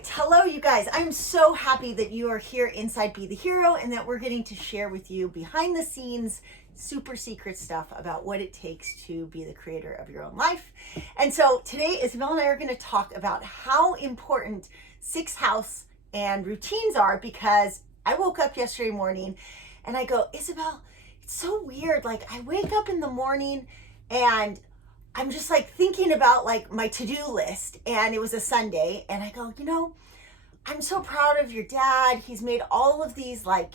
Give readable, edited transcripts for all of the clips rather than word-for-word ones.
right. Hello, you guys. I'm so happy that you are here inside Be the Hero and that we're getting to share with you behind the scenes, super secret stuff about what it takes to be the creator of your own life. And so today, Isabel and I are going to talk about how important sixth house and routines are, because I woke up yesterday morning and I go, Isabel, it's so weird. Like, I wake up in the morning and I'm just like thinking about like my to-do list, and it was a Sunday, and I go, I'm so proud of your dad. He's made all of these like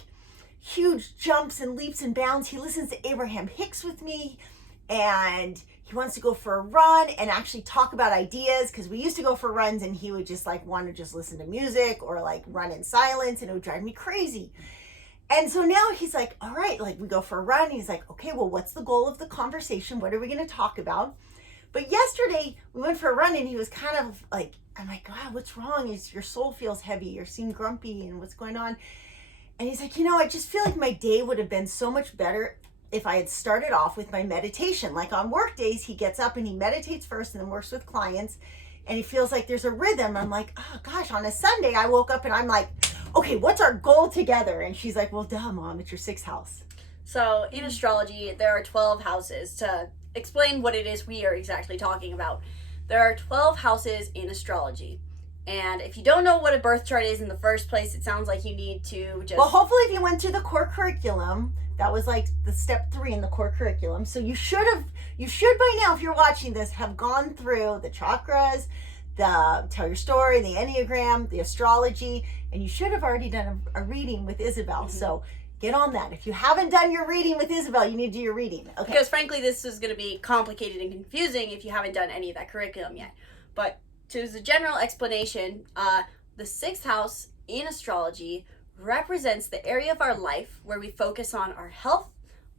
huge jumps and leaps and bounds. He listens to Abraham Hicks with me, and he wants to go for a run and actually talk about ideas, because we used to go for runs and he would just like want to just listen to music or like run in silence, and it would drive me crazy. And so now he's like, all right, like we go for a run. And he's like, okay, well, what's the goal of the conversation? What are we going to talk about? But yesterday we went for a run and he was kind of like, I'm like, God, what's wrong? Your soul feels heavy. You seem grumpy, and what's going on? And he's like, I just feel like my day would have been so much better if I had started off with my meditation. Like on work days, he gets up and he meditates first and then works with clients, and he feels like there's a rhythm. I'm like, oh gosh, on a Sunday I woke up and I'm like, okay, what's our goal together? And she's like, well, duh, Mom, it's your sixth house. So in astrology, there are 12 houses. To explain what it is we are exactly talking about, there are 12 houses in astrology. And if you don't know what a birth chart is in the first place, it sounds like you need to just... Well, hopefully if you went through the core curriculum, that was like the step 3 in the core curriculum. So you should by now, if you're watching this, have gone through the chakras, the Tell Your Story, the Enneagram, the astrology, and you should have already done a reading with Isabel. Mm-hmm. So get on that. If you haven't done your reading with Isabel, you need to do your reading. Okay. Because frankly, this is going to be complicated and confusing if you haven't done any of that curriculum yet. But to the general explanation, the sixth house in astrology represents the area of our life where we focus on our health,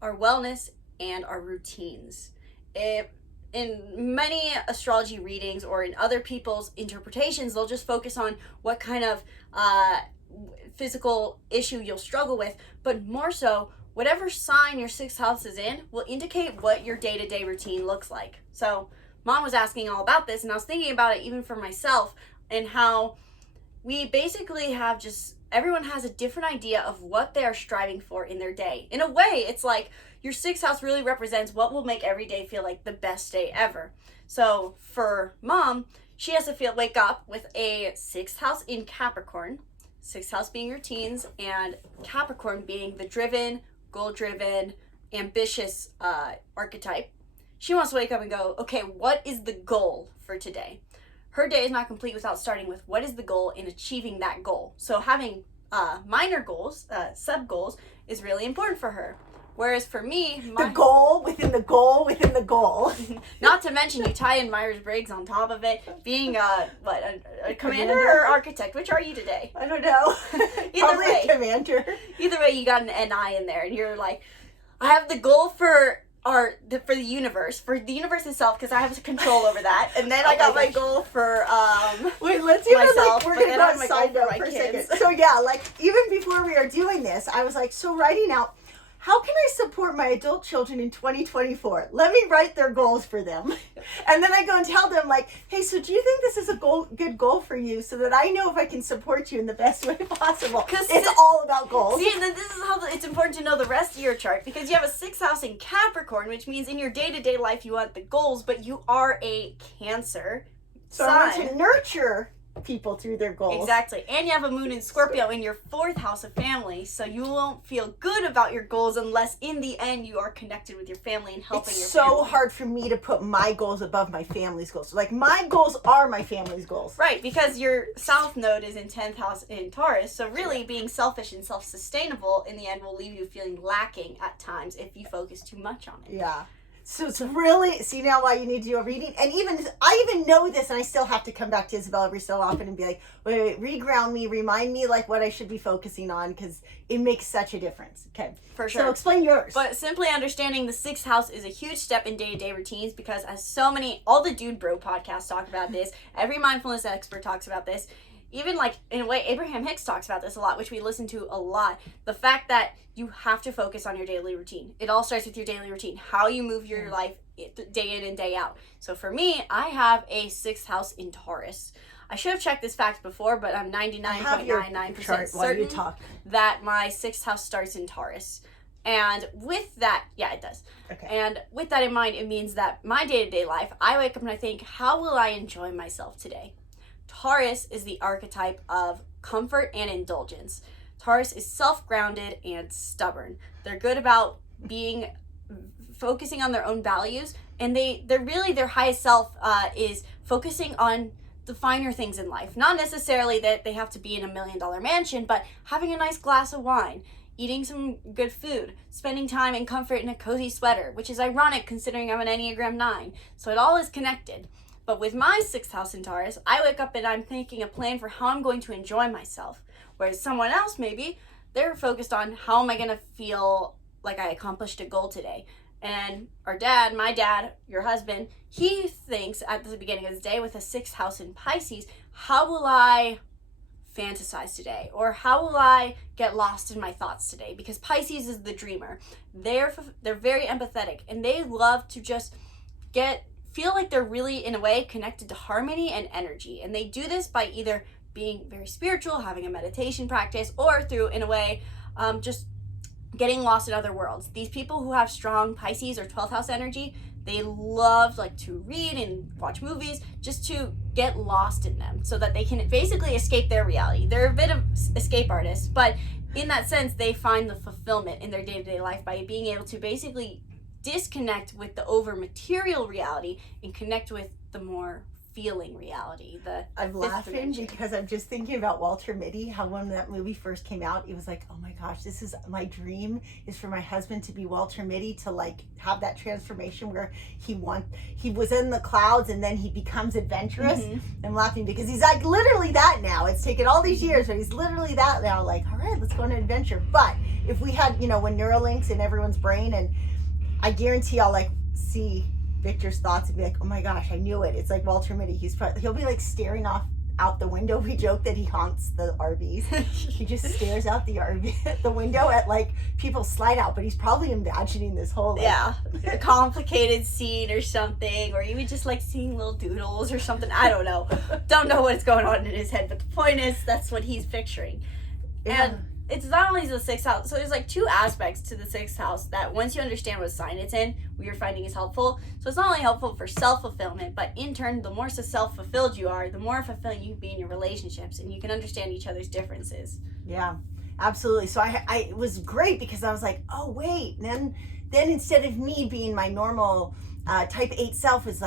our wellness, and our routines. In many astrology readings or in other people's interpretations, they'll just focus on what kind of physical issue you'll struggle with, but more so, whatever sign your sixth house is in will indicate what your day-to-day routine looks like. So Mom was asking all about this, and I was thinking about it even for myself, and how we basically have everyone has a different idea of what they are striving for in their day. In a way, it's like your sixth house really represents what will make every day feel like the best day ever. So for Mom, she has to wake up with a sixth house in Capricorn, sixth house being routines, and Capricorn being the driven, goal-driven, ambitious archetype. She wants to wake up and go, okay, what is the goal for today? Her day is not complete without starting with what is the goal in achieving that goal. So having minor goals, sub-goals, is really important for her. Whereas for me, the goal within the goal within the goal. Not to mention you tie in Myers-Briggs on top of it, being a commander or architect. Which are you today? I don't know. Either way, a commander. Either way, you got an NI in there, and you're like, I have the goal for the universe itself, because I have control over that, and then I got my goal for wait, let's even myself, we're gonna go side note for a kids. second. So yeah, like even before we are doing this, I was like, so writing out, how can I support my adult children in 2024? Let me write their goals for them. And then I go and tell them like, hey, so do you think this is a good goal for you, so that I know if I can support you in the best way possible? Because it's all about goals. See, and then this is how it's important to know the rest of your chart, because you have a sixth house in Capricorn, which means in your day-to-day life you want the goals, but you are a Cancer sign. I want to nurture people through their goals. Exactly. And you have a moon in Scorpio in your fourth house of family, so you won't feel good about your goals unless in the end you are connected with your family and helping your family. It's so hard for me to put my goals above my family's goals. So like my goals are my family's goals. Right, because your south node is in 10th house in Taurus, so really being selfish and self-sustainable in the end will leave you feeling lacking at times if you focus too much on it. Yeah. So it's really, see now why you need to do a reading? And I even know this, and I still have to come back to Isabel every so often and be like, wait, reground me, remind me like what I should be focusing on, because it makes such a difference. Okay. For sure. So explain yours. But simply understanding the sixth house is a huge step in day-to-day routines, because as all the Dude Bro podcasts talk about this, every mindfulness expert talks about this, even like in a way Abraham Hicks talks about this a lot, which we listen to a lot, the fact that you have to focus on your daily routine. It all starts with your daily routine, how you move your life day in and day out. So for me, I have a 6th house in Taurus. I should have checked this fact before, but I'm 99.99% certain that my 6th house starts in Taurus. And with that, yeah, it does. Okay. And with that in mind, it means that my day-to-day life, I wake up and I think, how will I enjoy myself today? Taurus is the archetype of comfort and indulgence. Taurus is self-grounded and stubborn. They're good about focusing on their own values, and they're really, their highest self is focusing on the finer things in life. Not necessarily that they have to be in a $1 million mansion, but having a nice glass of wine, eating some good food, spending time in comfort in a cozy sweater, which is ironic considering I'm an Enneagram 9. So it all is connected. But with my 6th house in Taurus, I wake up and I'm thinking a plan for how I'm going to enjoy myself. Whereas someone else, maybe, they're focused on how am I going to feel like I accomplished a goal today. And my dad, your husband, he thinks at the beginning of the day with a 6th house in Pisces, how will I fantasize today? Or how will I get lost in my thoughts today? Because Pisces is the dreamer. They're very empathetic, and they love to just feel like they're really, in a way, connected to harmony and energy. And they do this by either being very spiritual, having a meditation practice, or through, in a way, just getting lost in other worlds. These people who have strong Pisces or 12th house energy, they love to read and watch movies just to get lost in them so that they can basically escape their reality. They're a bit of escape artists, but in that sense, they find the fulfillment in their day-to-day life by being able to basically disconnect with the over material reality and connect with the more feeling reality. I'm laughing because I'm just thinking about Walter Mitty, how when that movie first came out, it was like, oh my gosh, this is my dream, is for my husband to be Walter Mitty, to have that transformation where he was in the clouds and then he becomes adventurous. I'm laughing because he's literally that now. It's taken all these years, but he's literally that now, all right, let's go on an adventure. But if we had, when Neuralinks in everyone's brain, and I guarantee I'll see Victor's thoughts and be like, oh my gosh, I knew it. It's like Walter Mitty. He'll be staring out the window. We joke that he haunts the RVs. He just stares out the the window at people slide out, but he's probably imagining this whole a complicated scene or something, or even just seeing little doodles or something. I don't know what's going on in his head, but the point is that's what he's picturing. And it's not only the 6th house, so there's 2 aspects to the 6th house that once you understand what sign it's in, we are finding is helpful. So it's not only helpful for self-fulfillment, but in turn, the more self-fulfilled you are, the more fulfilling you can be in your relationships, and you can understand each other's differences. Yeah, absolutely. So it was great because I was like, oh wait, and then instead of me being my normal type 8 self, is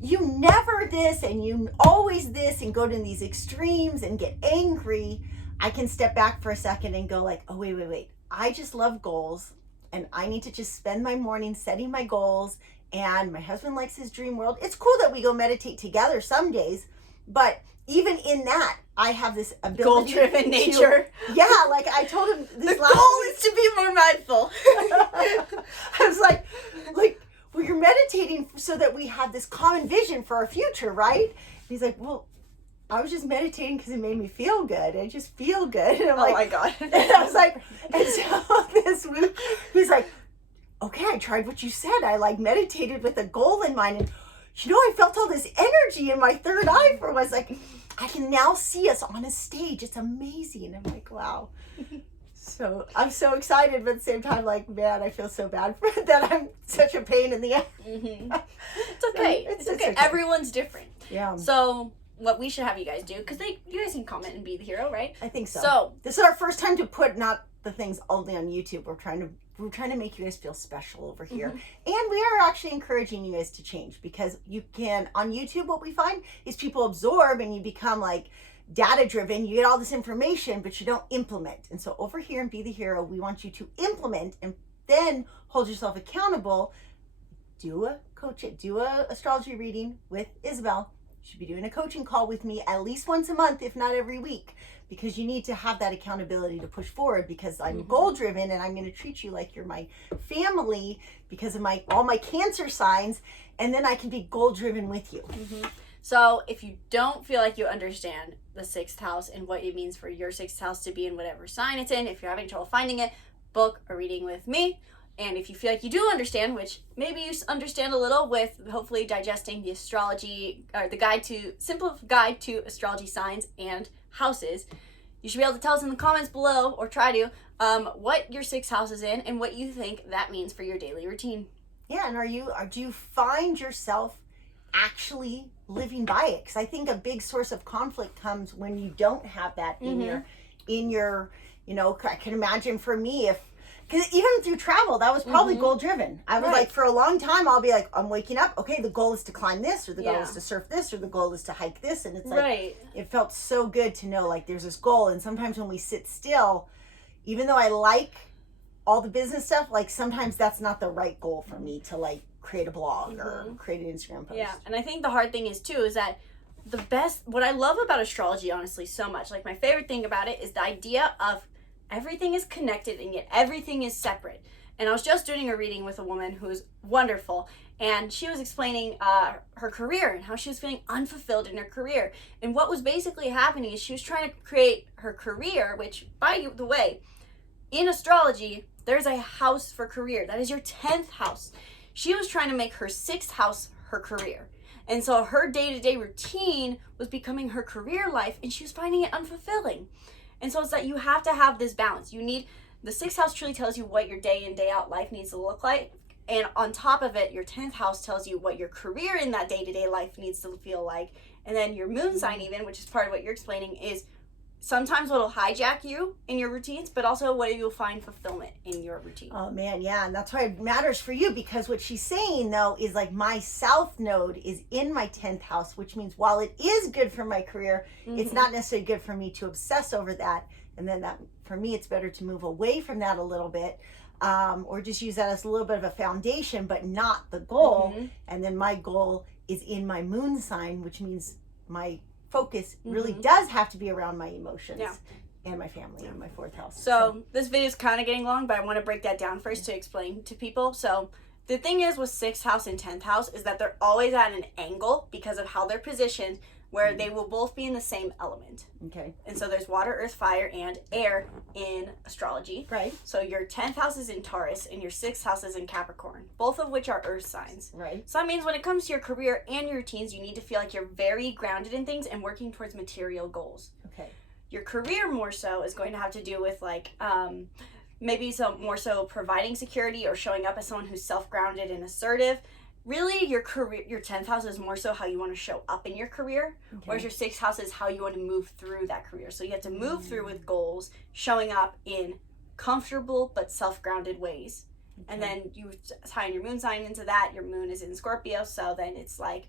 you never this and you always this, and go to these extremes and get angry. I can step back for a second and go oh, wait. I just love goals, and I need to just spend my morning setting my goals, and my husband likes his dream world. It's cool that we go meditate together some days, but even in that, I have this ability. Goal-driven nature. Yeah, I told him this the goal is to be more mindful. I was like, well, you're meditating so that we have this common vision for our future, right? And he's like, well, I was just meditating because it made me feel good. I just feel good. And I'm oh my God. And I was like, and so this week, he's like, okay, I tried what you said. I meditated with a goal in mind. And I felt all this energy in my third eye for was I can now see us on a stage. It's amazing. I'm like, wow. So I'm so excited, but at the same time, man, I feel so bad for that. I'm such a pain in the ass. It's okay. It's okay. Everyone's different. Yeah. So what we should have you guys do, because you guys can comment and be the hero, right? I think so. So this is our first time to put not the things only on YouTube. We're trying to make you guys feel special over here. And we are actually encouraging you guys to change, because you can, on YouTube, what we find is people absorb and you become data driven. You get all this information, but you don't implement. And so over here in Be the Hero, we want you to implement and then hold yourself accountable. Do a astrology reading with Isabel. You should be doing a coaching call with me at least once a month, if not every week, because you need to have that accountability to push forward, because I'm goal driven and I'm going to treat you like you're my family because of all my Cancer signs, and then I can be goal driven with you. So if you don't feel like you understand the 6th house and what it means for your 6th house to be in whatever sign it's in, if you're having trouble finding it, book a reading with me. And if you feel like you do understand, which maybe you understand a little with hopefully digesting the astrology, or the simple guide to astrology signs and houses, you should be able to tell us in the comments below, or try to, what your 6th house is in and what you think that means for your daily routine. Yeah, and do you find yourself actually living by it? Because I think a big source of conflict comes when you don't have that in your, I can imagine for me, because even through travel, that was probably goal driven. I was like, for a long time, I'll be like, I'm waking up, okay, the goal is to climb this, or the goal is to surf this, or the goal is to hike this. And it's like, it felt so good to know, like, there's this goal. And sometimes when we sit still, even though I like all the business stuff, like, sometimes that's not the right goal for me to, like, create a blog or create an Instagram post. Yeah, and I think the hard thing is, too, is that what I love about astrology, honestly, so much, like, my favorite thing about it is the idea of everything is connected and yet everything is separate. And I was just doing a reading with a woman who's wonderful, and she was explaining her career and how she was feeling unfulfilled in her career. And what was basically happening is she was trying to create her career, which, by the way, in astrology, there's a house for career. That is your 10th house. She was trying to make her 6th house her career. And so her day-to-day routine was becoming her career life, and she was finding it unfulfilling. And so it's that you have to have this balance. You need, the 6th house truly tells you what your day in, day out life needs to look like. And on top of it, your 10th house tells you what your career in that day-to-day life needs to feel like. And then your moon sign even, which is part of what you're explaining, is sometimes what'll hijack you in your routines, but also what you'll find fulfillment in your routine. Oh man, yeah, and that's why it matters for you, because what she's saying though is like my south node is in my 10th house, which means while it is good for my career, it's not necessarily good for me to obsess over that. And then that, for me, it's better to move away from that a little bit, or just use that as a little bit of a foundation, but not the goal. And then my goal is in my moon sign, which means my focus really does have to be around my emotions and my family and my 4th house. So this video is kind of getting long, but I want to break that down first to explain to people. So the thing is with 6th house and 10th house is that they're always at an angle because of how they're positioned, where they will both be in the same element. Okay. And so there's water, earth, fire, and air in astrology. Right. So your 10th house is in Taurus and your 6th house is in Capricorn, both of which are earth signs. Right. So that means when it comes to your career and your routines, you need to feel like you're very grounded in things and working towards material goals. Okay. Your career more so is going to have to do with like maybe some more so providing security or showing up as someone who's self-grounded and assertive. Really, your career, your 10th house is more so how you want to show up in your career, whereas your 6th house is how you want to move through that career. So you have to move through with goals, showing up in comfortable but self-grounded ways. And then you tie in your moon sign into that. Your moon is in Scorpio, so then it's like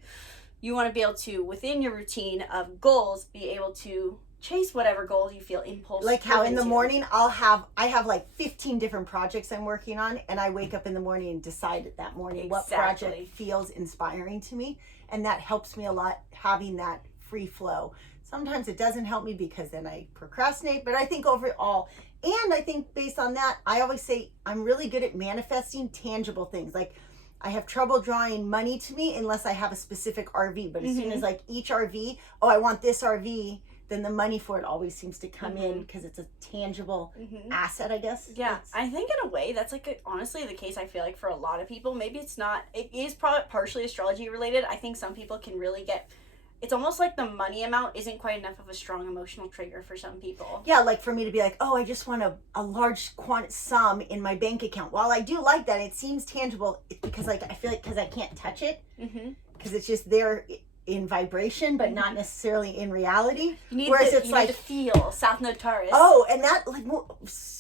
you want to be able to, within your routine of goals, be able to chase whatever goal you feel impulse. Like how in the morning I have like 15 different projects I'm working on, and I wake up in the morning and decide that morning what project feels inspiring to me, and that helps me a lot, having that free flow. Sometimes it doesn't help me because then I procrastinate, but I think overall, and I think based on that, I always say I'm really good at manifesting tangible things. Like I have trouble drawing money to me unless I have a specific RV, but as soon as like each RV, oh, I want this RV, then the money for it always seems to come in because it's a tangible asset, I guess. Yeah, I think in a way that's like honestly the case. I feel like for a lot of people, maybe it's not. It is probably partially astrology related. I think some people can really get. It's almost like the money amount isn't quite enough of a strong emotional trigger for some people. Yeah, like for me to be like, oh, I just want a large sum in my bank account. While I do like that, it seems tangible. It's because like I feel like because I can't touch it, because it's just there in vibration, but not necessarily in reality. Whereas it's like to feel South Node Taurus. Oh, and that like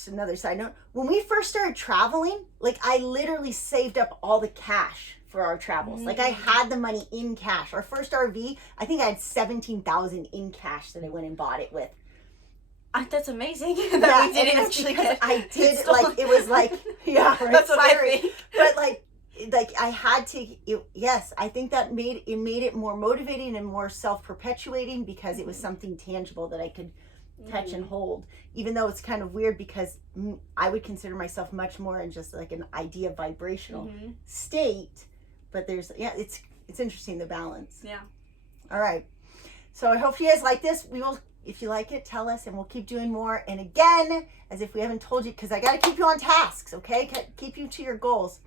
another side note. When we first started traveling, like I literally saved up all the cash for our travels. Like I had the money in cash. Our first RV, I think I had $17,000 in cash that I went and bought it with. That's amazing. That we didn't actually. I did like it was like right, that's what I think. But like I had to, yes, I think that made it more motivating and more self-perpetuating because it was something tangible that I could touch and hold, even though it's kind of weird because I would consider myself much more in just like an idea vibrational state, but there's, it's interesting, the balance. Yeah. All right. So I hope you guys like this. We will, If you like it, tell us and we'll keep doing more. And again, as if we haven't told you, because I got to keep you on tasks, okay? Keep you to your goals.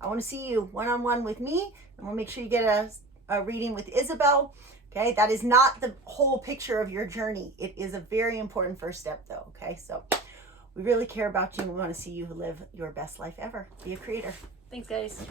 I want to see you one-on-one with me, and we'll make sure you get a reading with Isabel. Okay, that is not the whole picture of your journey. It is a very important first step though, okay? So we really care about you and we want to see you live your best life ever. Be a creator. Thanks, guys.